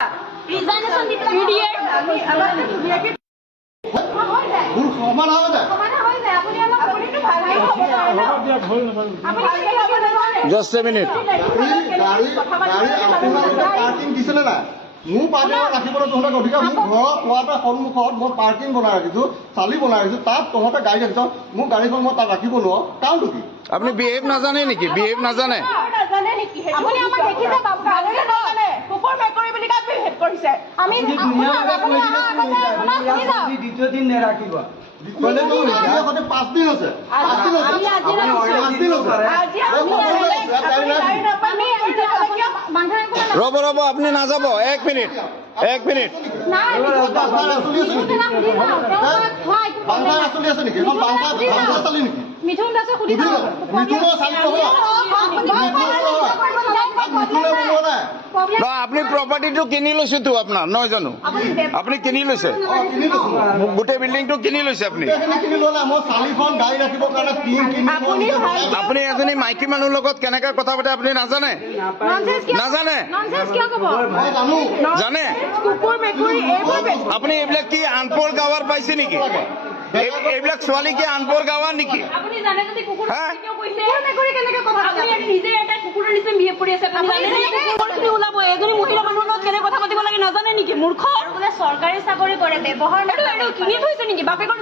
রিজাইনেশন দিতে ইডিয়েট আমার ইডিয়েট ভুল সমান হবে না আপনি একটু ভালো জাস্ট এ মিনিট গাড়ী পাৰ্কিং দিছিলে না মোৰ পাৰ্কিং ৰাখিবলৈ তহঁতে গতিকে মোৰ ঘৰৰ পোৱাটা সন্মুখত মই পাৰ্কিং বনাই ৰাখিছো চালি বনাই ৰাখিছো তাত তহঁতে গাড়ী ৰাখিছ মোৰ গাড়ীখন মই তাত ৰাখিব নোৱাৰো কাৰণটো কি আপনি বিহেভ নাজানে নেকি বিহেভ নাজানে আপুনি আমাক দেখিছে বাবু কুকুৰ মেকুৰী বুলি কাক বিহেভ কৰিছে আমি দ্বিতীয় দিন নেৰাখিব সতে 5 দিন আছে 5 দিন আছে ৰব ৰব আপনি নাযাব এক মিনিট চলি আছে নেকি চালি নেকি মিথুন দাসে সুধি মিথুনৰ চালি আপনি প্ৰপাৰ্টিটো কিনি লৈছে তো আপনার নহয় জানো আপনি কিনি লৈছে গোটেই বিল্ডিংটো কিনি লৈছে আপনি আপুনি এজনী মাইকী মানুহৰ লগত কেনেকৈ কথা পাতে আপুনি নাজানে জানে কুকুৰ মেকুৰী এইবোৰ আপুনি এইবিলাক কি আনপৰ গাঁৱৰ পাইছে নেকি এইবিলাক ছোৱালী কি আনপৰ গাঁৱৰ নেকি আপুনি জানে যদি কুকুৰ কিয় কৈছে কুকুৰ মেকুৰী কেনেকৈ কথা পাতে আপুনি নিজে এটা কুকুৰৰ নিচিনা বিহেভ কৰি আছে আপুনি জানে ওলাব এজনী মহিলা মানুহৰ লগত কেনে কথা পাতিব লাগে নাজানে নেকি মূৰ্খ আৰু বোলে চৰকাৰী চাকৰি কৰে ব্যৱহাৰ নকৰে কিনি থৈছে নেকি বাপেকৰ